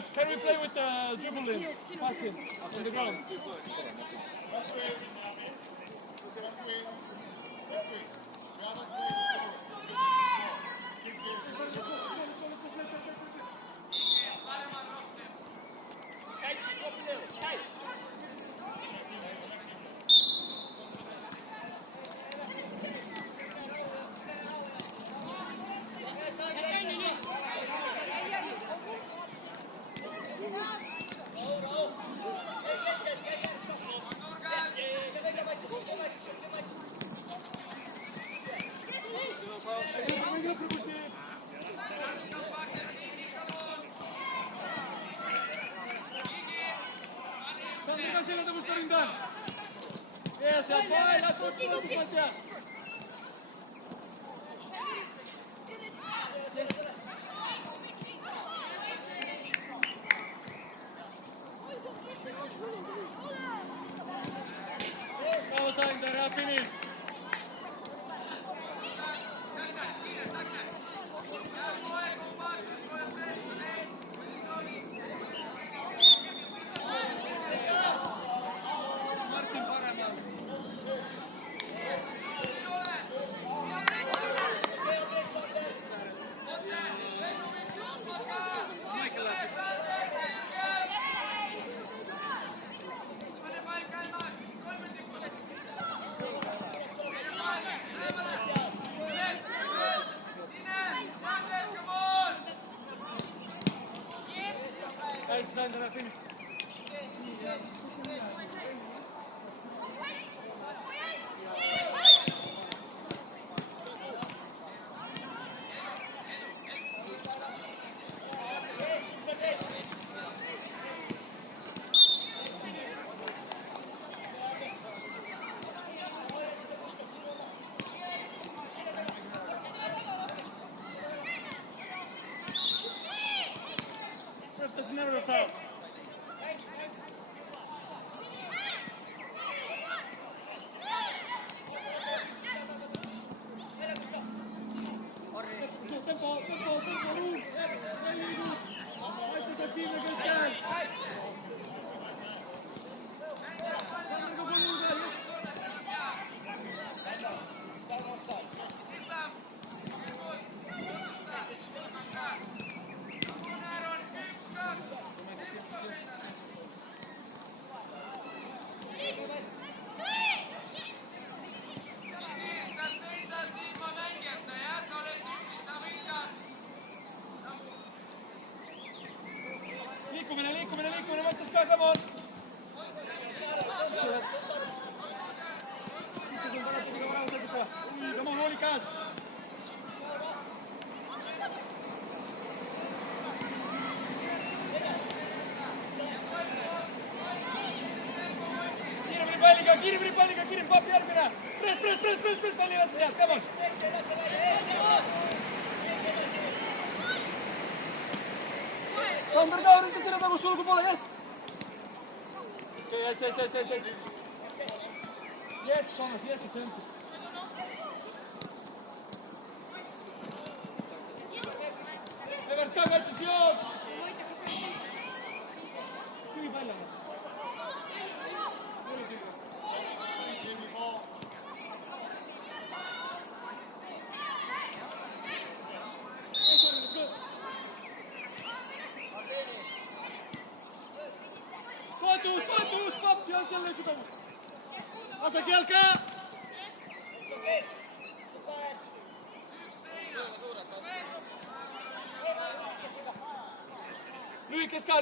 Ref, can we play with dribbling, passing on the ground? Finish. Never a foul. Liikumine, mõttes ka, come on! Come on, hooli käed! Kiiremini palliga, papi järgmine! Press, palli edasi sealt, come on! Sander ka üritas selle tagus sulgu poole, yes! Okei, hästi. Yes, Thomas, yes, it's empty. Evert ka kaitses jood! Tühi palju. Toetus, papi on selle südamus. Asa keelke! Lühikest ka,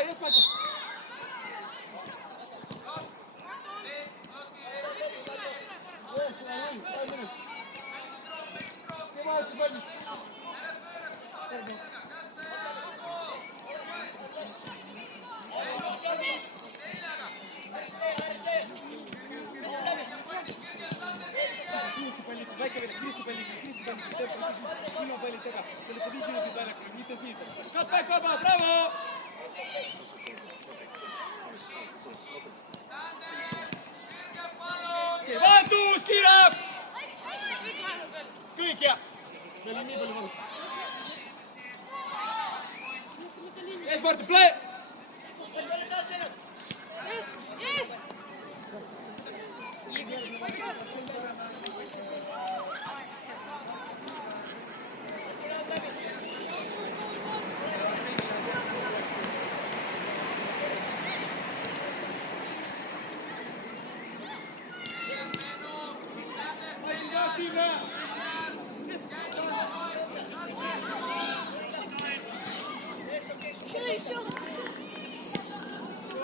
yes, Maitas. Cut back, Papa, bravo! Vahetus, kiire! Kõik, jah. Meil on nii palju varu. Martin, play!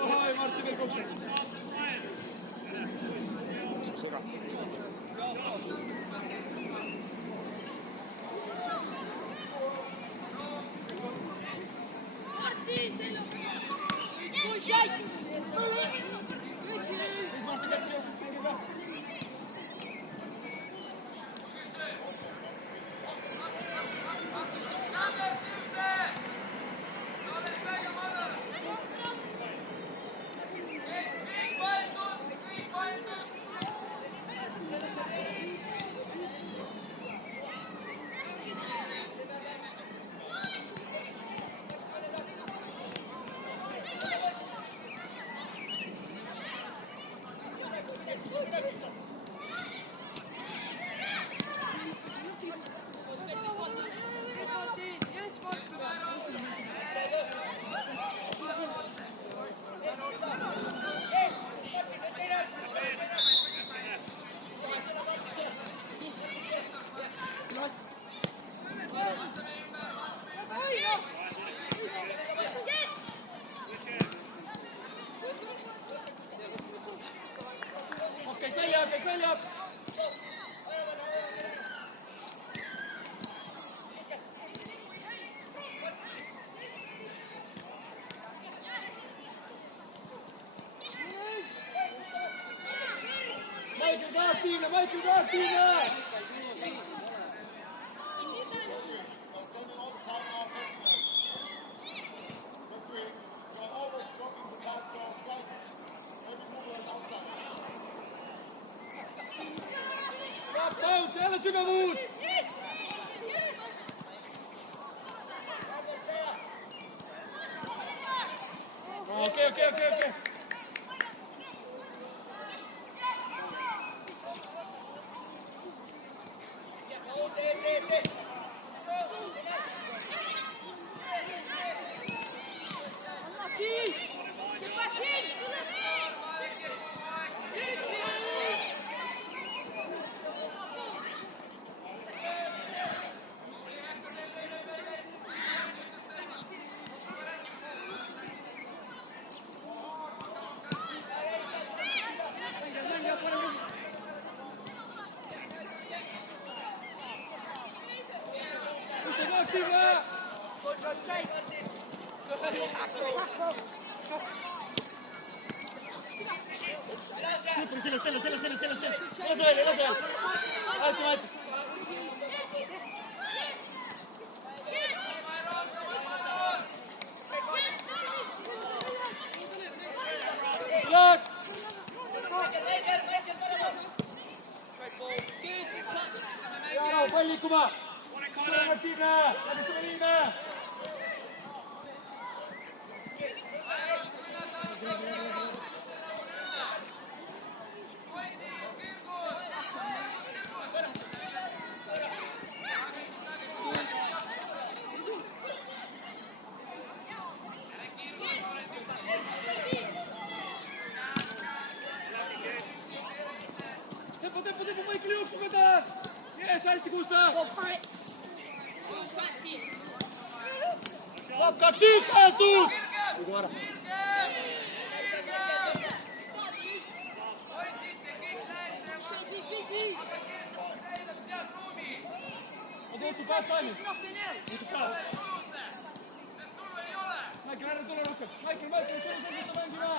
Oi, Martti veel koksis. Okei, jääb. Michael Martina! Bounce, jälle sügavuus! Okei. Vai liikuma! Tule Martina! Läbi tule liime! Tempo, Michael juoksuvetaan! Jees, hästi Gustav! Lapkaat siit päästus! Oletko päät painin? Michael, ära tule rohkem! Michael, see on tõsiselt mängima!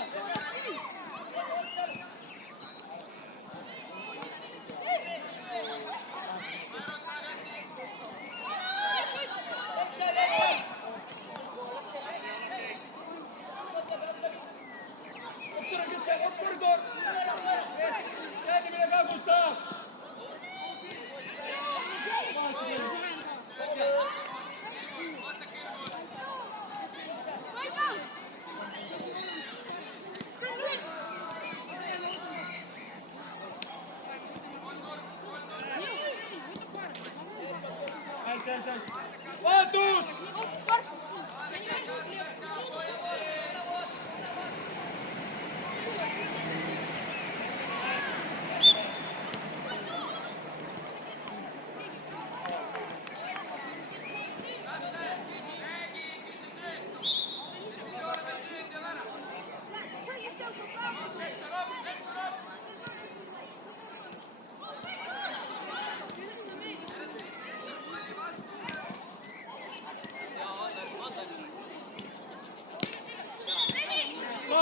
Vai,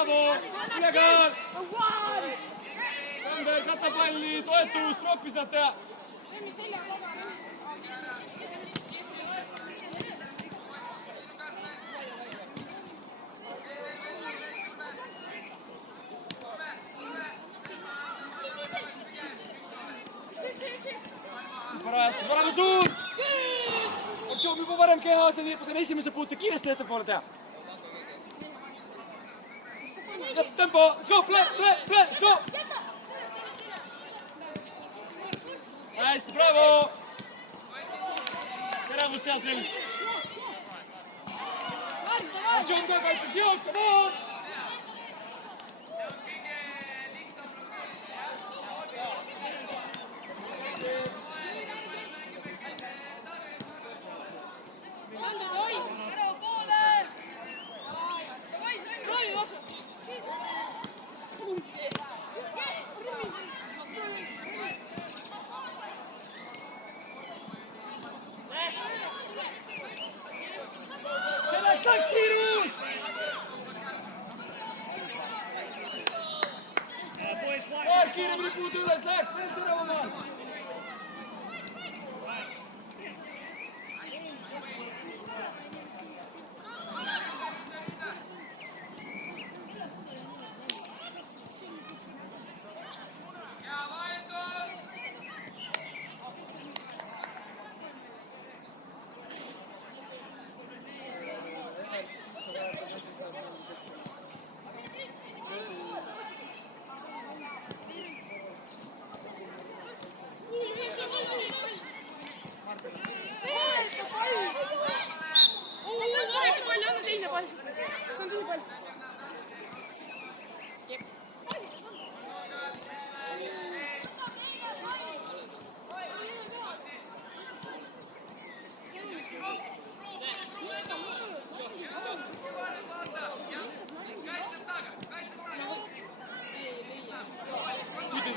bravo! Ülekaal! Sander, kata palli, toetus, kroppi saad teha! Parema suund! Joob juba varem kehas ja saan esimese puute kiiresti ettepoole teha. Tempo! Let's go! Let's go! Hästi, bravo! Teravus sealt veel! Joob ka kaitses, joob! Come on! Läks kiirus! Paar kiiremini puud üles, läks veel teravamal!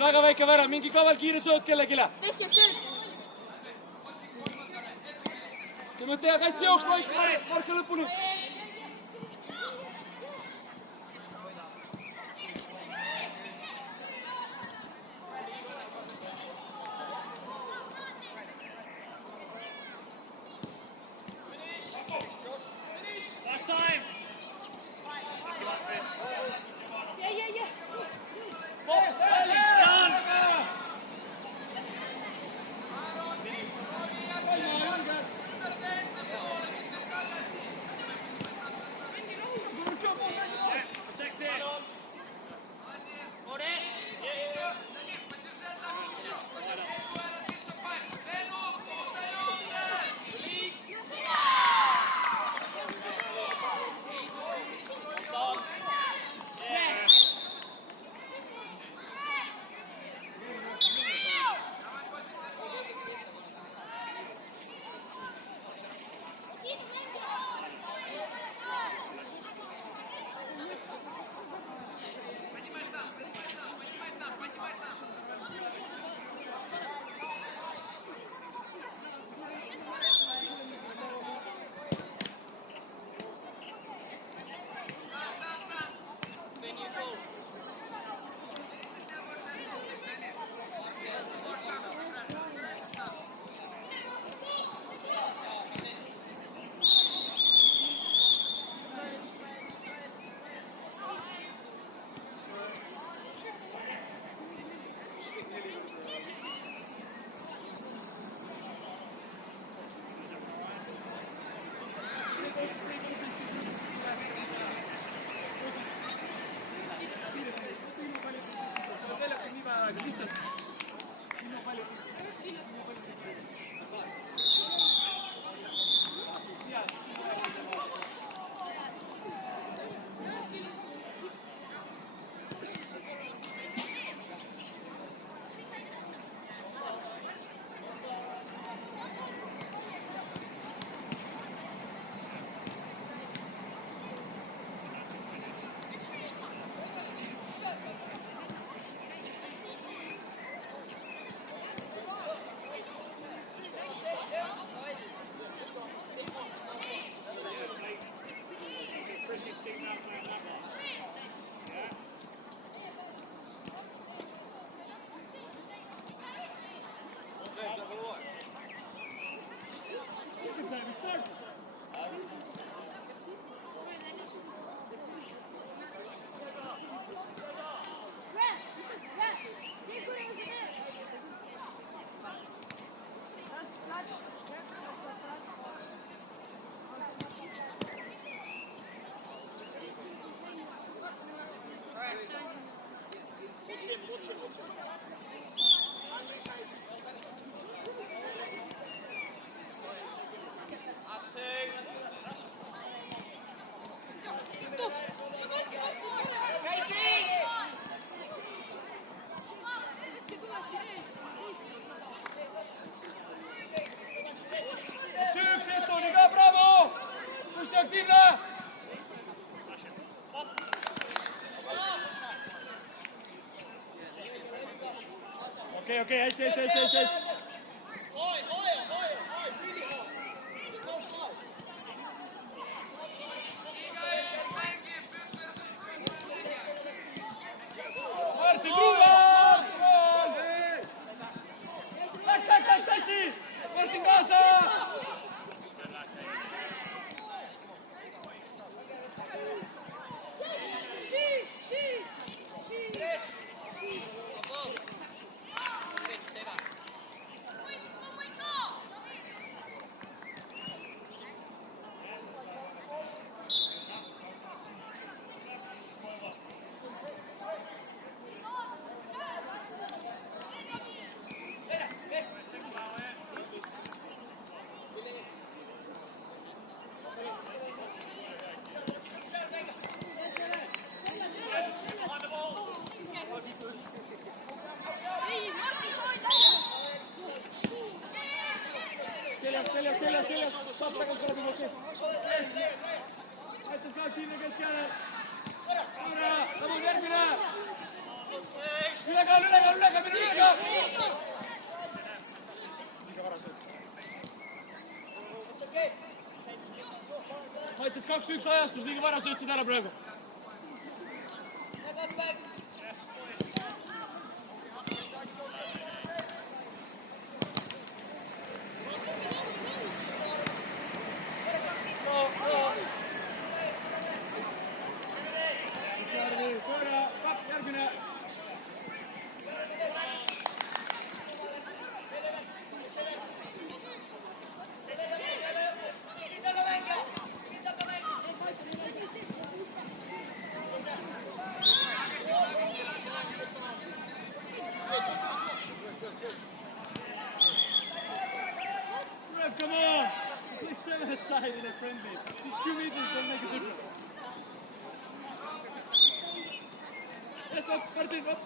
Väga väike värav, mingi kaval kiire sööt kellegile. Tehke sööt. Tuleb teha kaitse jooks, Marka lõpuni. Okej, häst. Martin, Bruder! Tack, Sessi! Martin, Gaza! Seljas, saab tagasi läbi mõttes. Aitas ka aktiivne keskjääle. Ära, samu järgmine. Ülekaal, minu ülekaal. Liiga vara sööb. Aitas 2-1 ajastus, liiga vara söötsid ära praegu. Come on! Please stay on the side in a friendly. These 2 meters don't make a difference. Yes, up, Martin, up.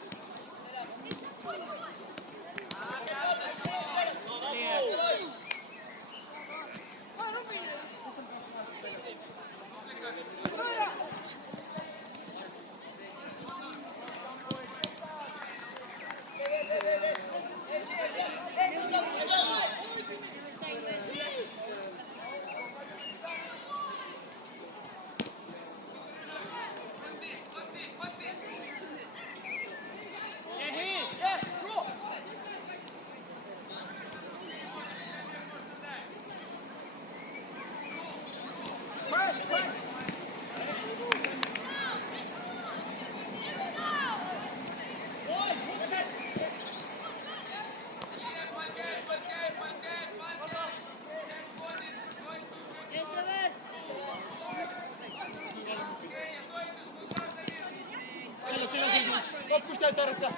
Kus täit arvesta?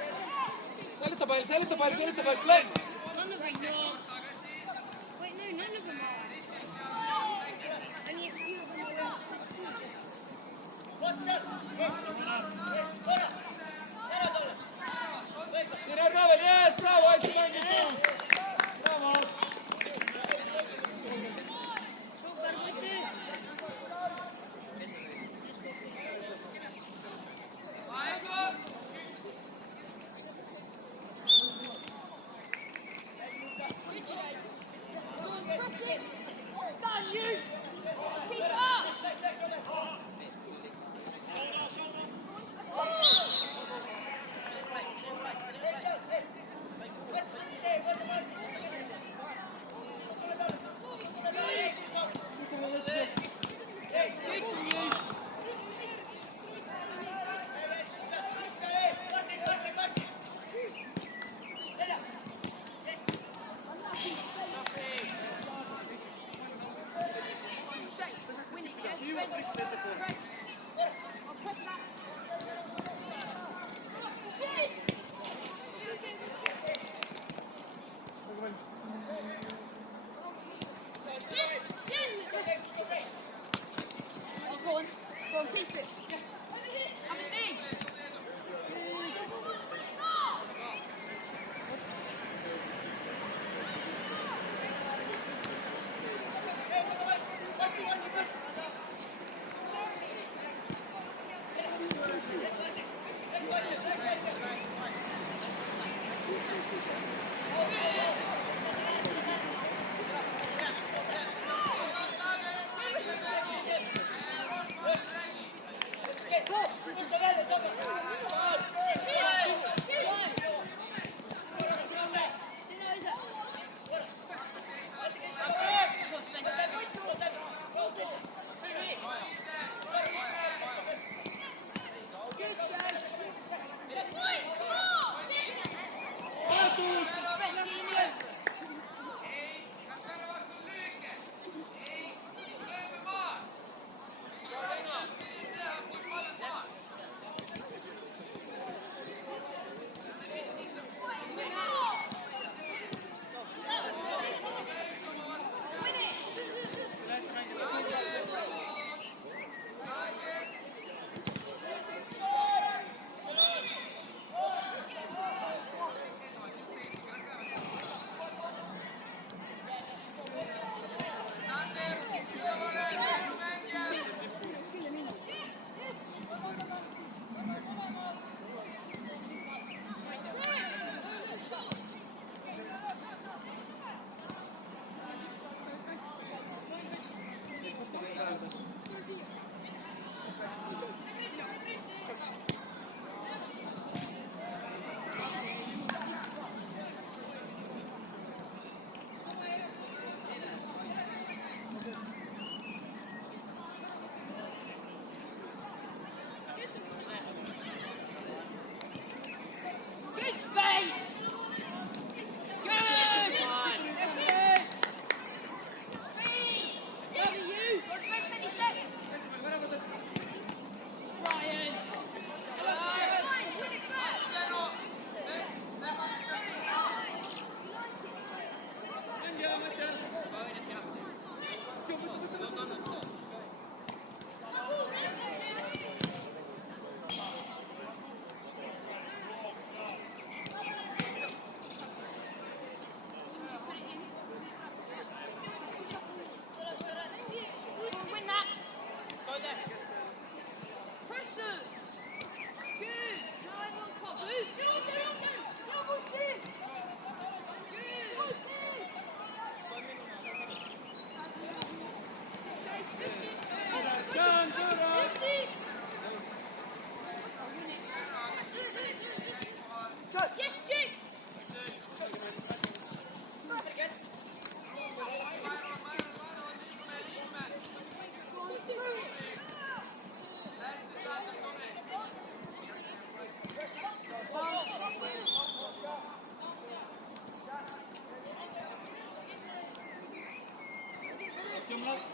Säilita pall, play! None of them are. Wait, no, none of them are. And you What's up? Yes, bravo, I see one goal. Bravo. Super, Leute. Go, keep it. Have a thing.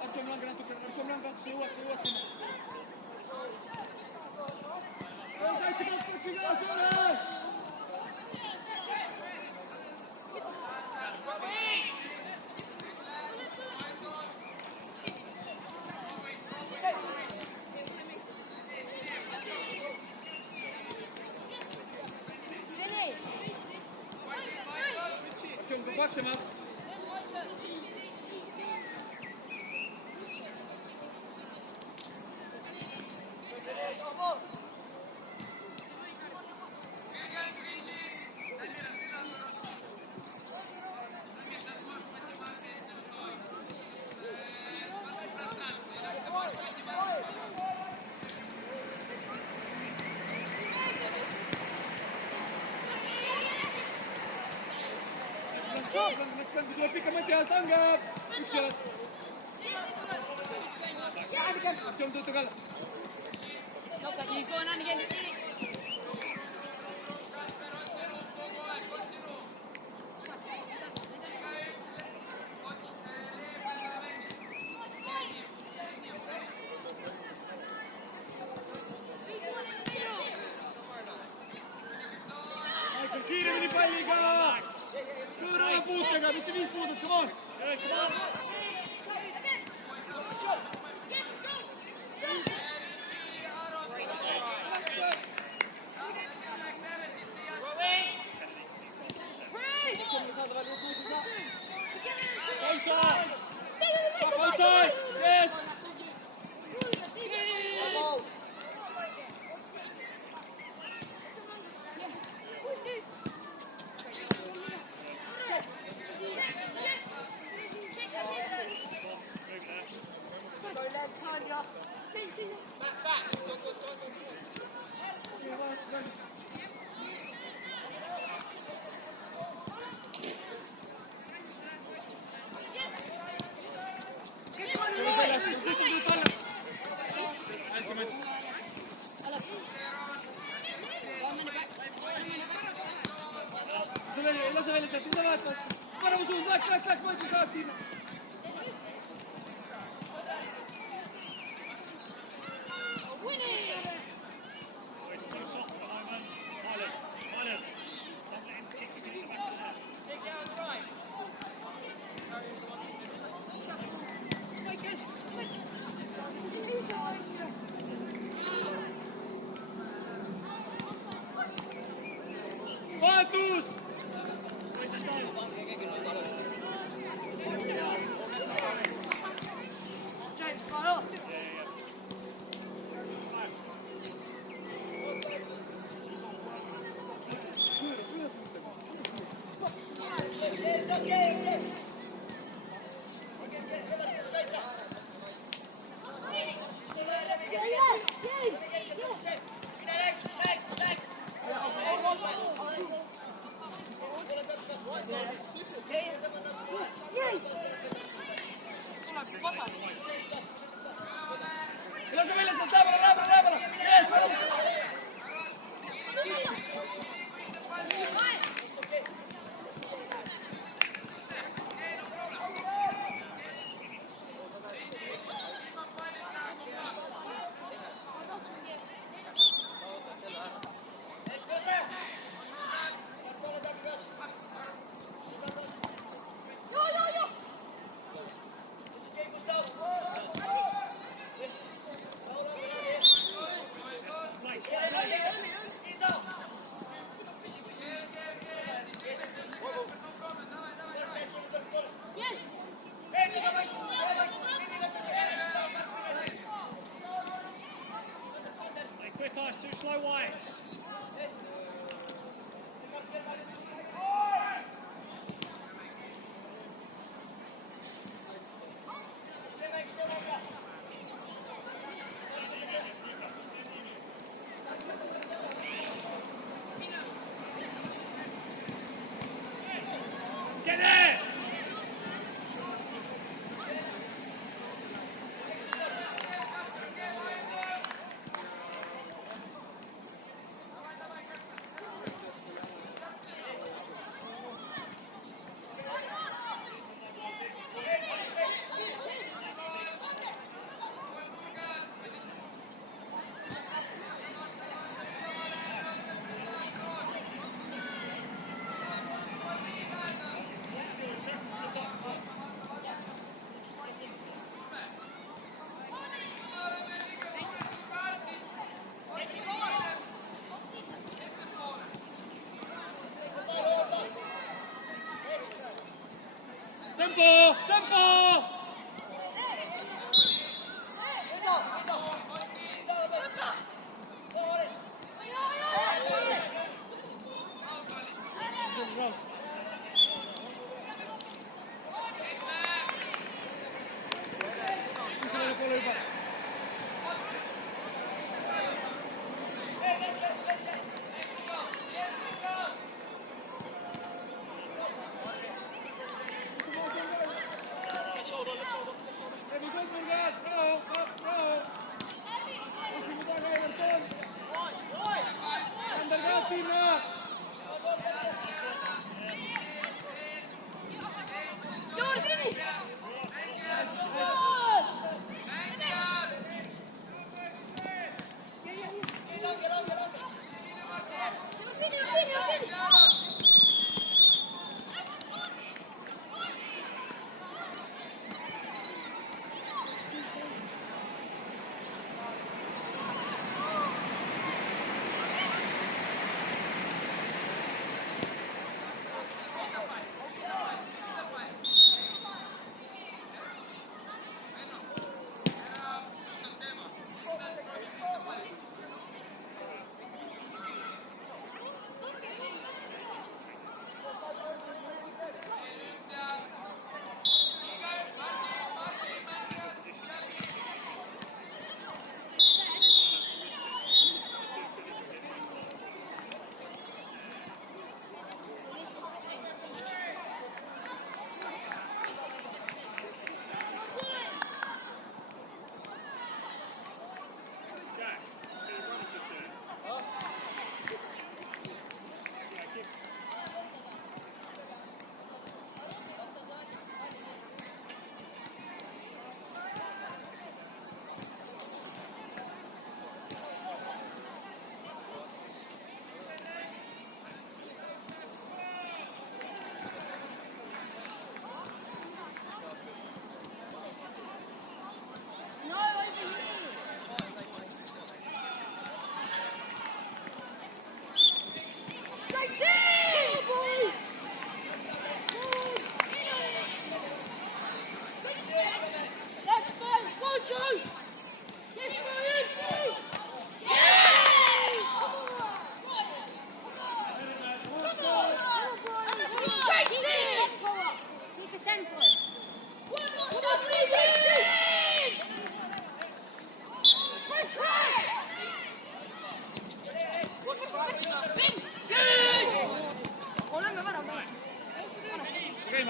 Artyom Lanka, siuat sinne. Maksymal. Tuleb pikemalt teha, stangab! Üks jalad! Artyom tõutu kalla! Aika kiiremini palliga! Kõrva puutega, mitte 5 puudut, come on! Come on! läks, võidu saati. Vahetus! Lase välja sealt läbala! Ees, Two slow whites. Get there!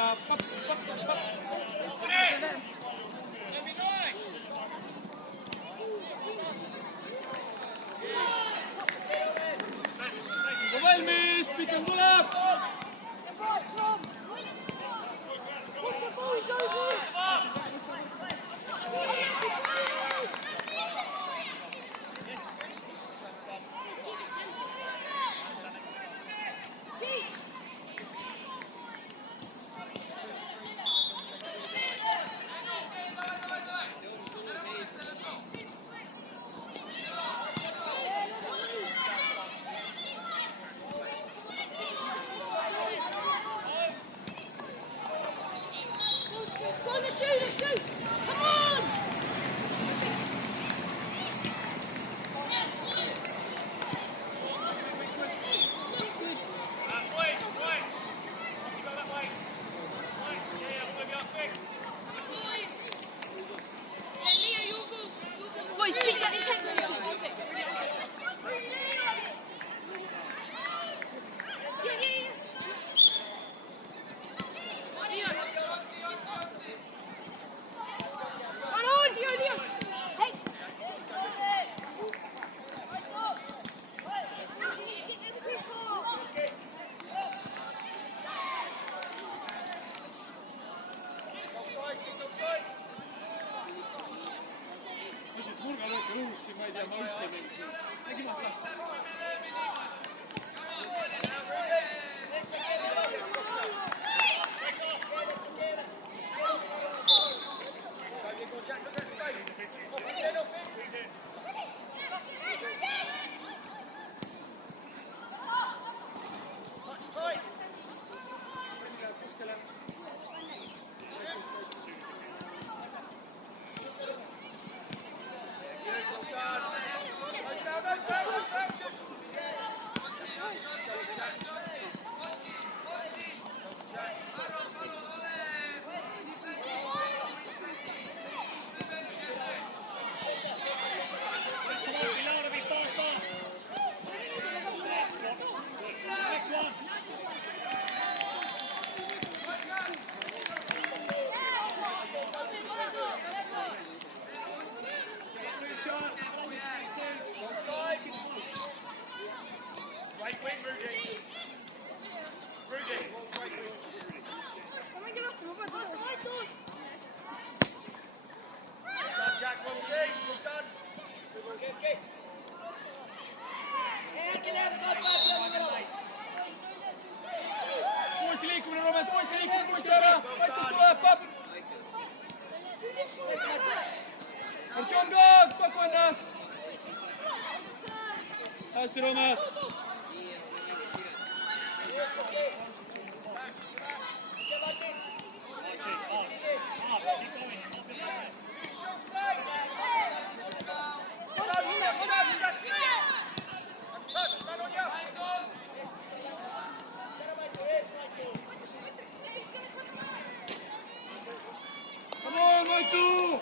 ja pak. Valmis, pistän tuleb! Shoot! Come on! Boys, right. Off you go that way. Right, yeah, move it up quick. Leo, your ball. Boys, keep that intensity. Mis nüüd nurgalööke õhus siin, ma ei tea, ma üldse ei mängi siin. Nägime seda? Uuesti liikumine, Romet, uuesti ära! Vastus tuleb, papp! Artjom ka, paku ennast! Hästi, Romet! Come on, Maitu!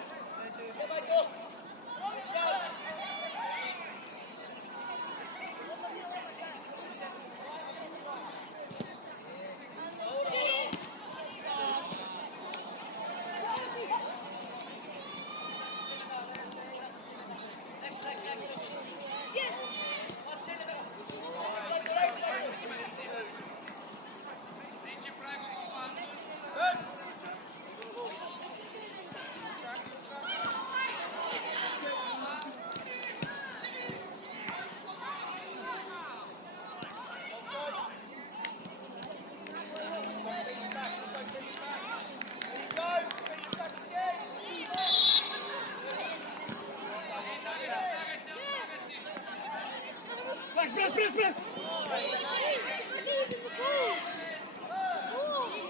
Press!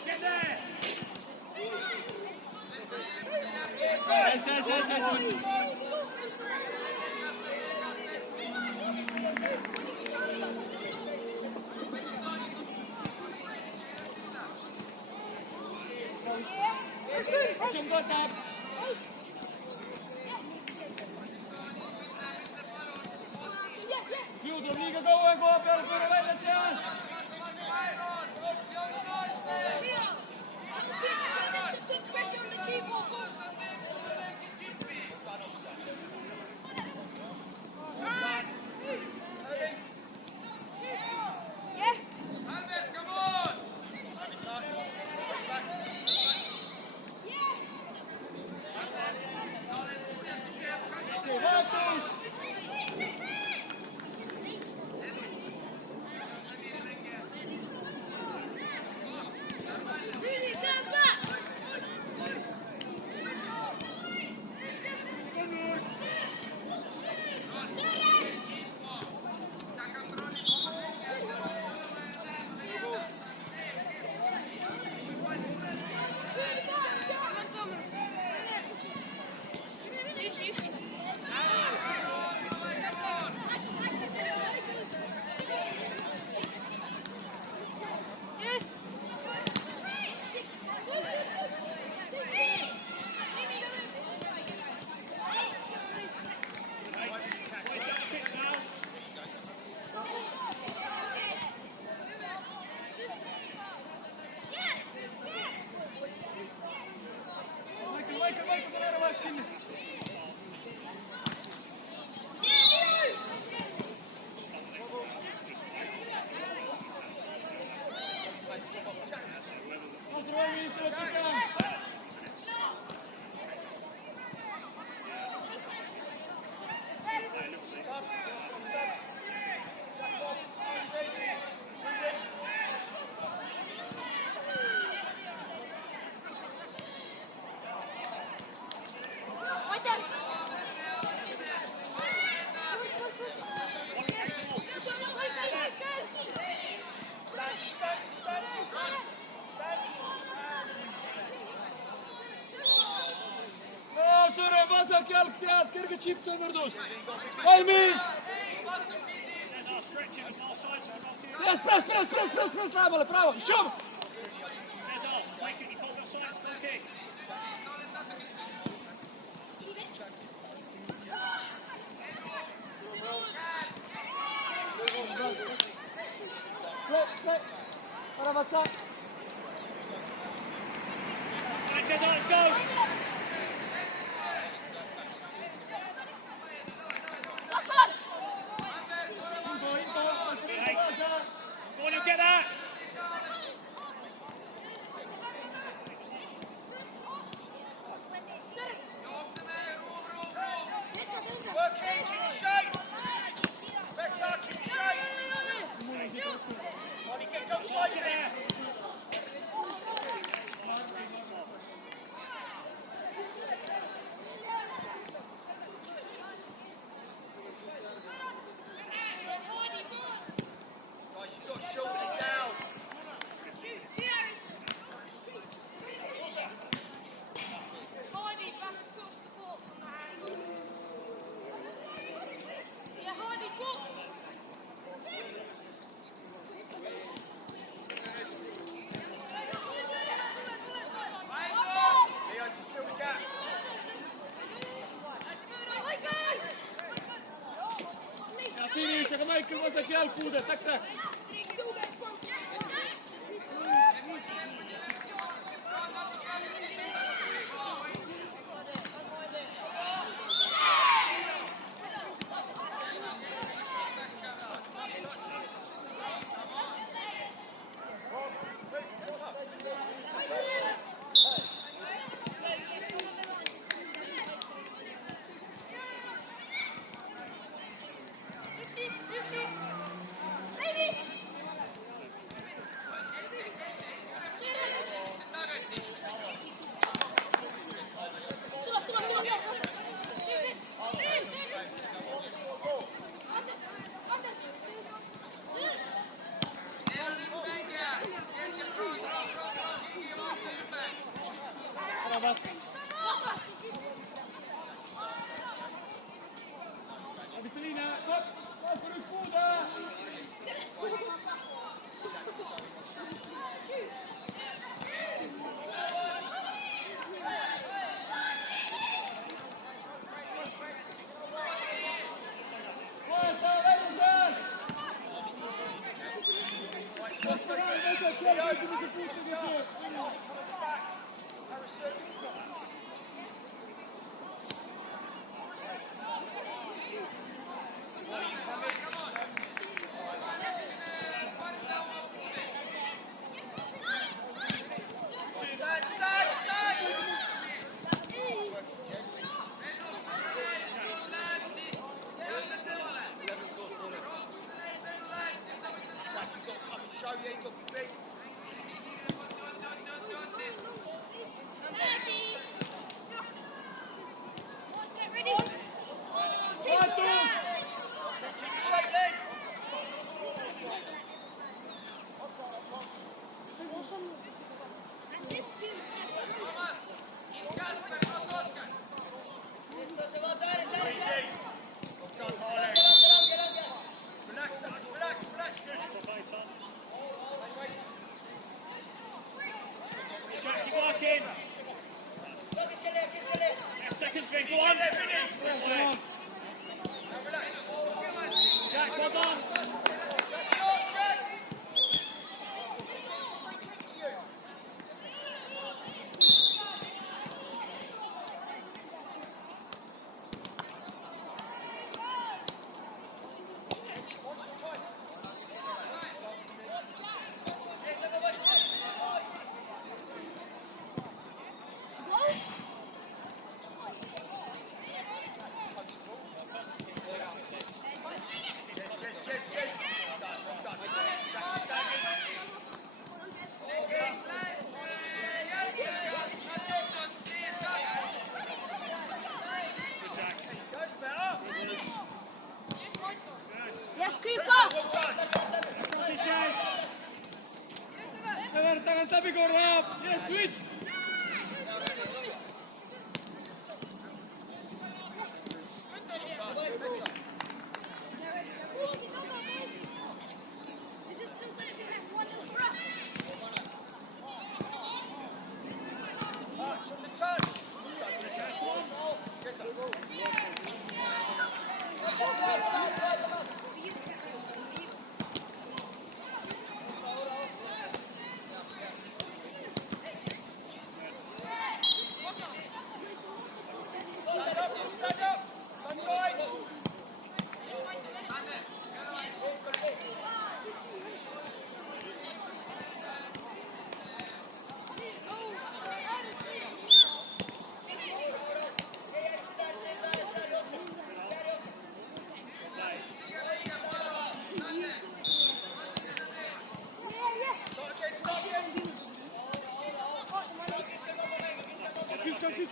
Get there. Nice. Artjom kontak! Jõud on liiga kaua koha peale, pööra välja seal! Saad kerge chipsenderdus. Valmis! Cesar stretching as far side, so Press lähemale, bravo! Šum! Cesar, take it, he called offside, it's goal kick. Ära võta! Right, Cesar, let's go! Go on, you get that! Finish, aga Maicel vasak jalg puudeb, täkk! Evelina, op! Pas voor uw voeten! Seconds, Vin, go on! Jack, well done! Yes, keeper! Tagant läbi korra! Yes, switch!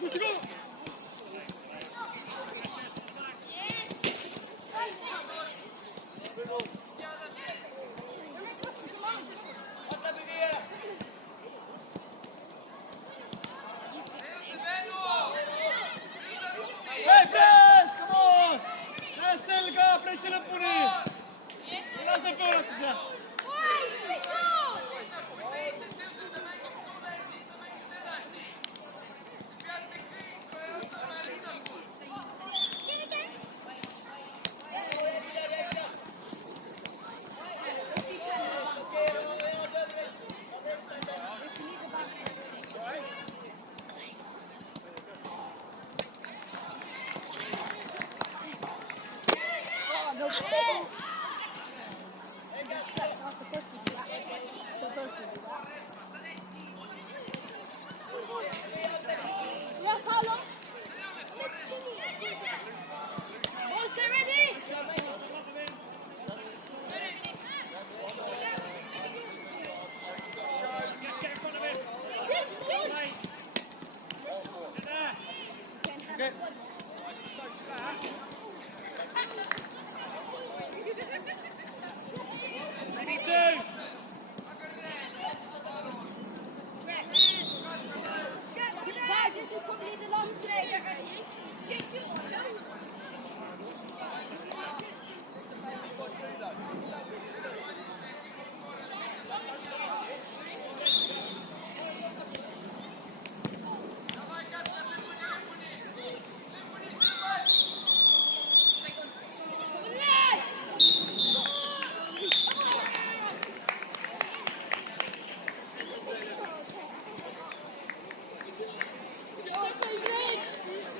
Kusti, go! Hey, press! Come on! Näed selga, pressi lõpuni! Lase pöörata seal! No. Not supposed to do that. Supposed to do that. Yeah, Carlo. Boys, get ready. Just get in front of him. Good, good. Mate. Get there. Okay. So flat. 82. Guys, this is probably the last play. Get ready.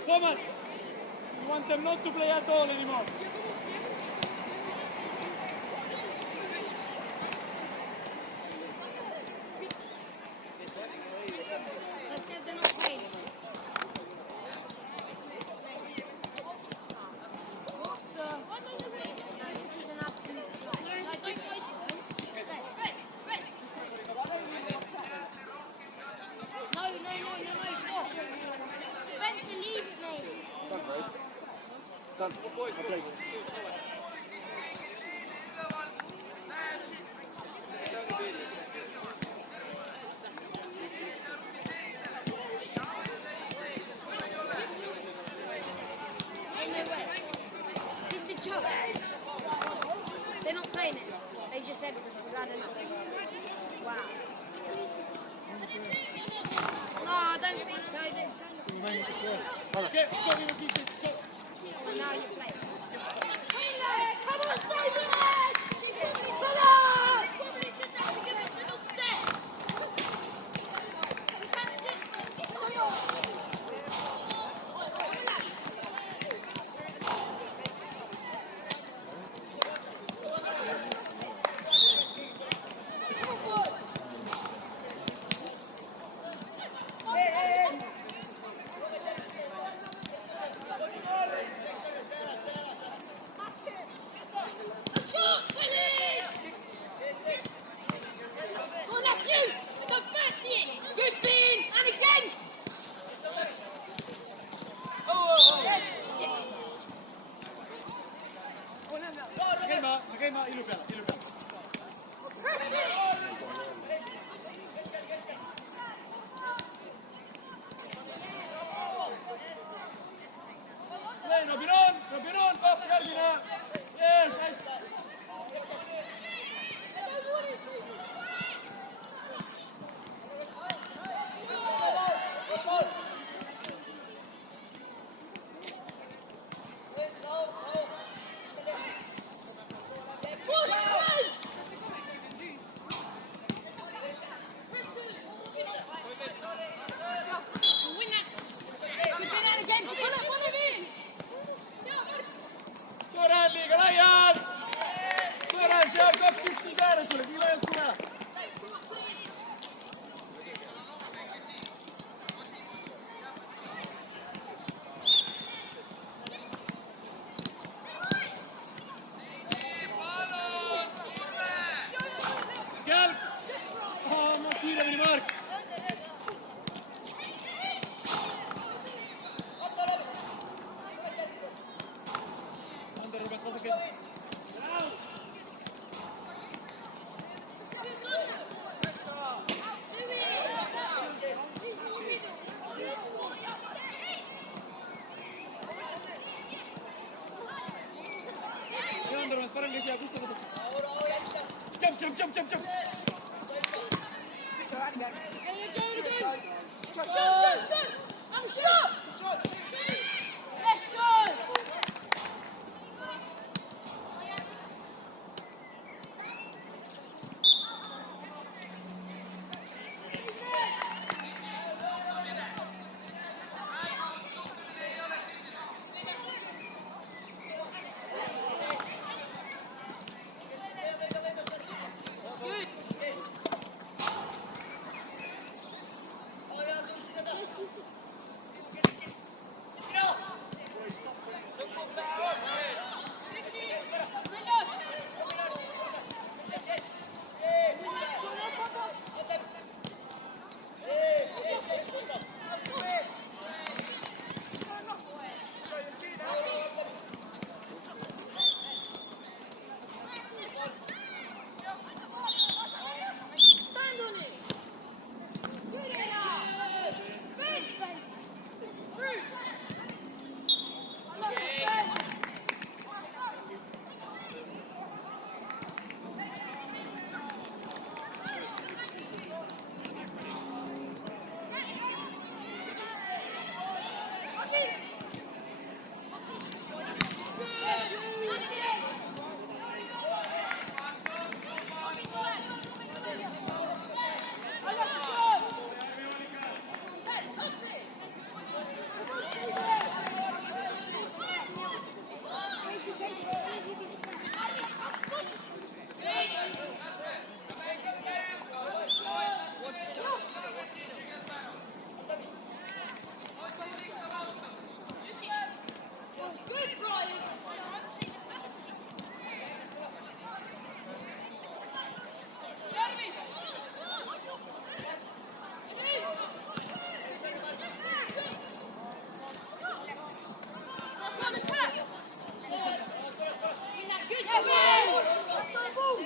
Thomas, you want them not to play at all anymore. They're not playing. Is this a joke? They're not playing it. They just said wow. No, I don't think so. Okay, go, go. Well, now you play. Come on, Simon! Come on! Give us a little step. Magema, ilu peale. Robin on, top, järgmine. Yes, hästi. Liiga laial! Sõõral seal 2-1 nii käärä sulle, nii laialt tule! Kelp! Ma kiiremini Mark! Leandro, parem siia, kust ta võtab? Jump! I'm shot! Yes, John!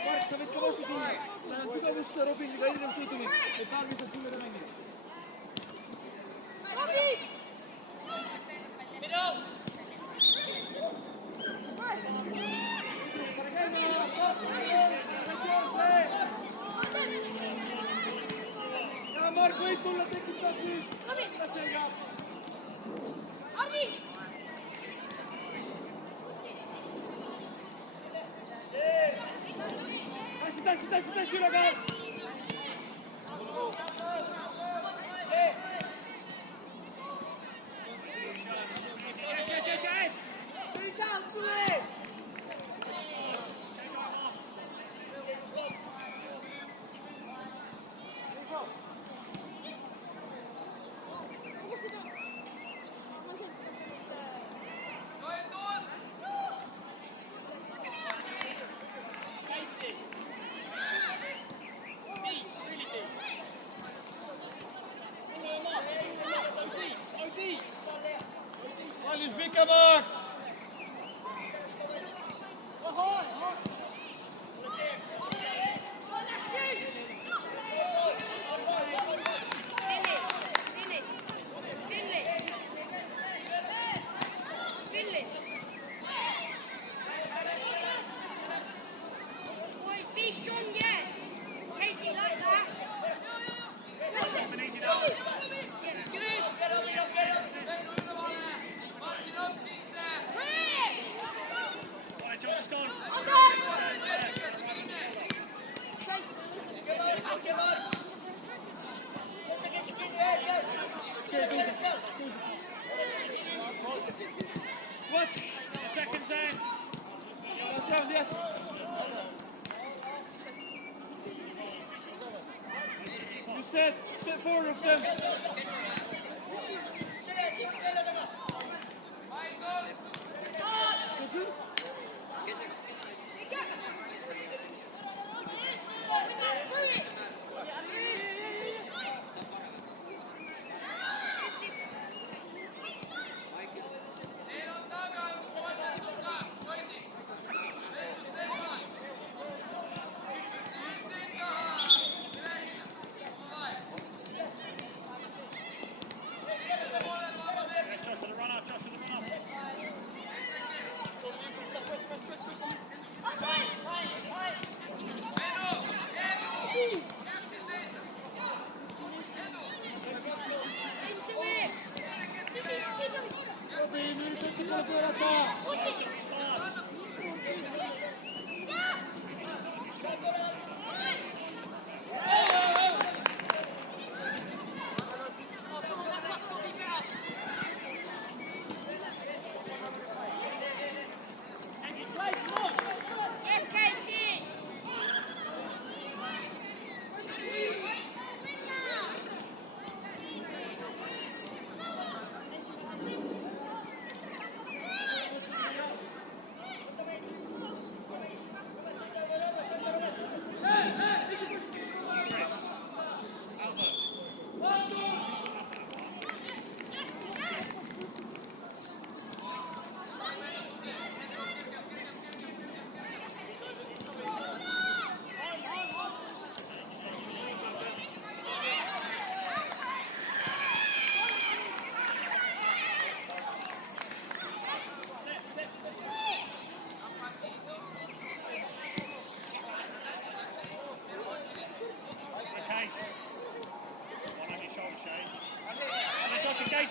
Mark, sa võid ka vastu tulla. Lähed sügavusse, Robiniga erinev suutumine. Et arvistad sulle ka mängida. Ja Mark, võid tulla, tekitab nüüd. Arvi! Tassi üle ka! Valjus pikemaks! Be strong, yeah. Casey, like that. Right, Josh, gone. What? Seconds in. Last round, yes. You said four of them.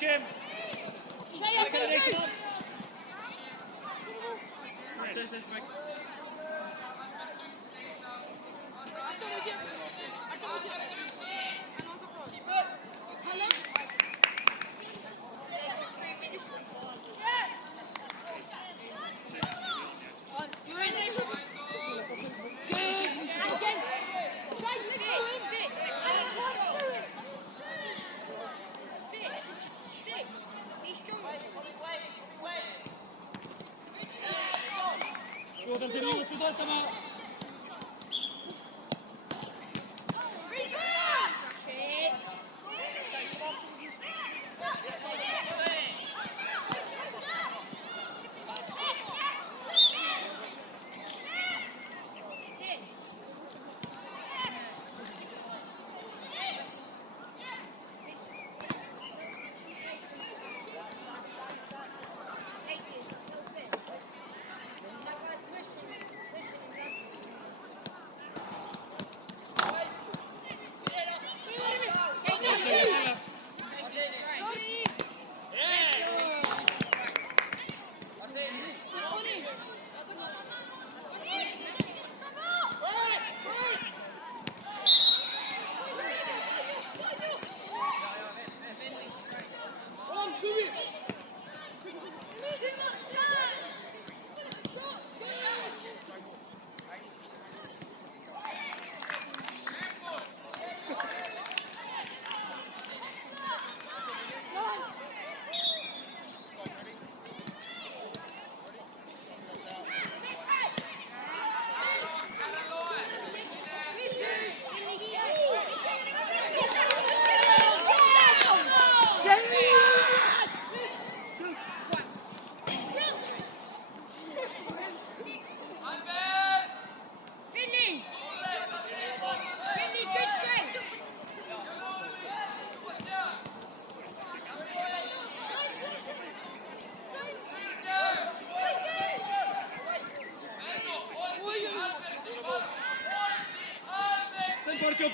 him. Tuotan sinne juttu täyttämään.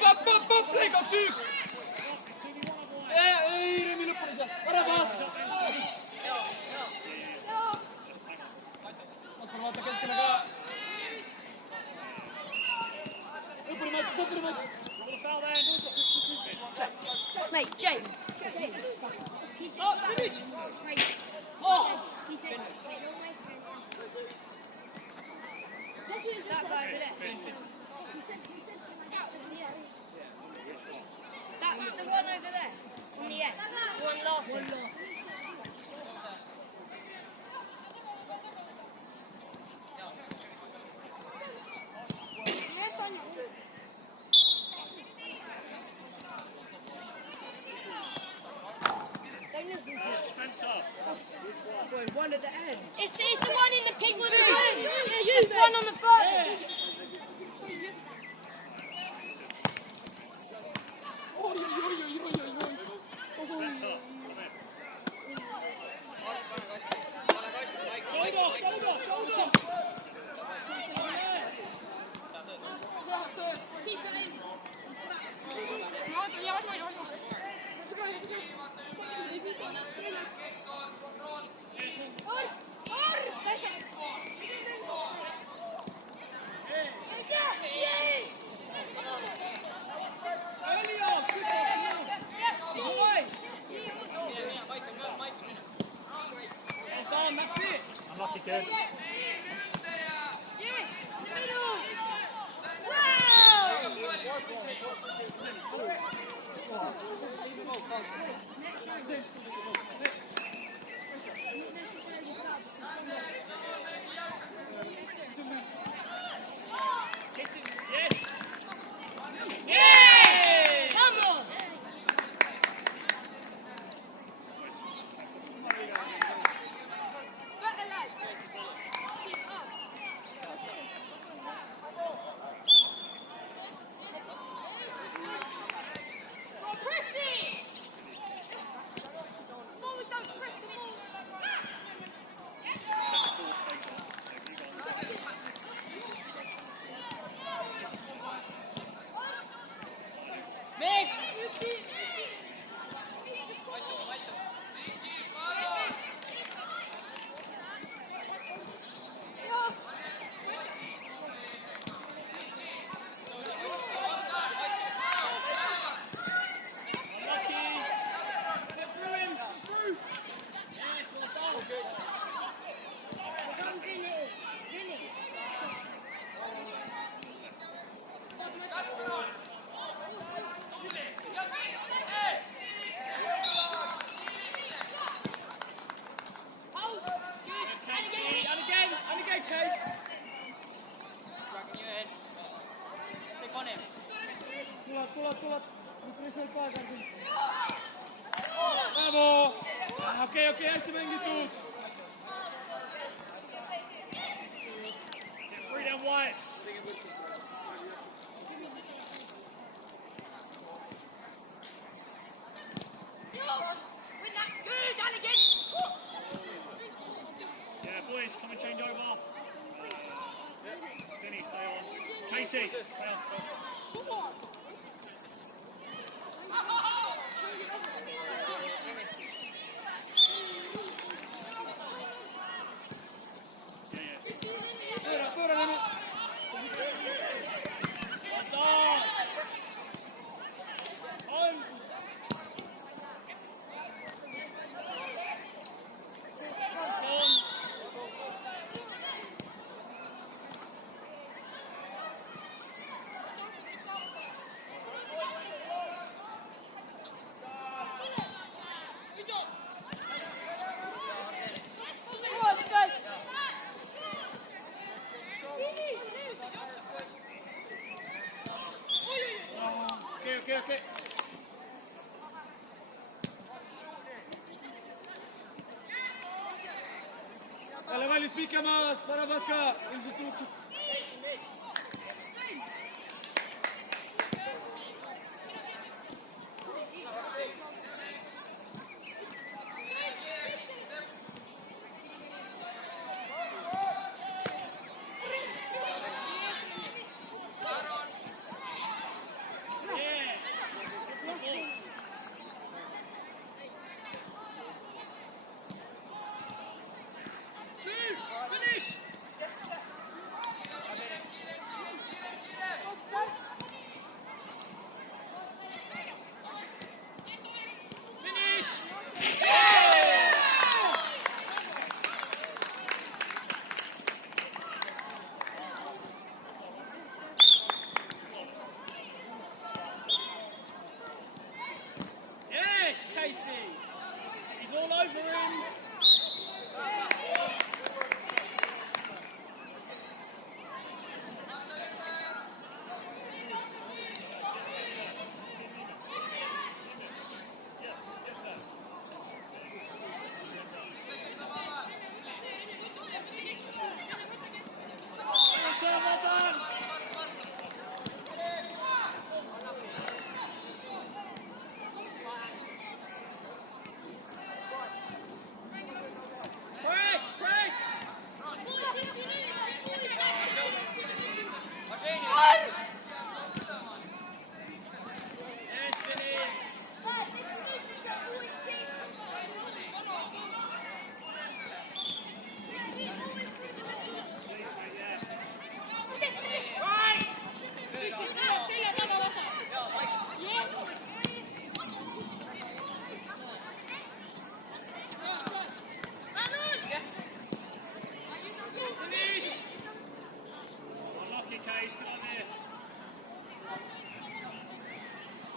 Pop, pop, pop, play 2-1! Ei, Remi loppuun Vara vaan! Ottelu vaihtaa keskellä kaa! Loppuun! Mate, James. Oh, Jimmy! Oh! He said, that guy over there. That's the one over there. On the end. One last. One at the end. It's the one in the pink room. The one on the front. Unlucky kid. Wow! Bravo! Okei, hästi mängitud! Get free down Whites. Win that good, and again. Yeah, boys, come and change over. Vinny, stay on. Casey, stay on. Pure, Lemi! On! Okay. Jälle valmis pikemalt, väravat ka, ilmselt tuuksed. Finish! Yes, Casey! He's all over him!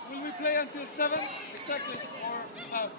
Will we play until 7 exactly or how?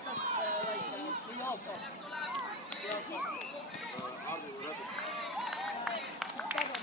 that's like Rialsa. Ardi, uradi. Stava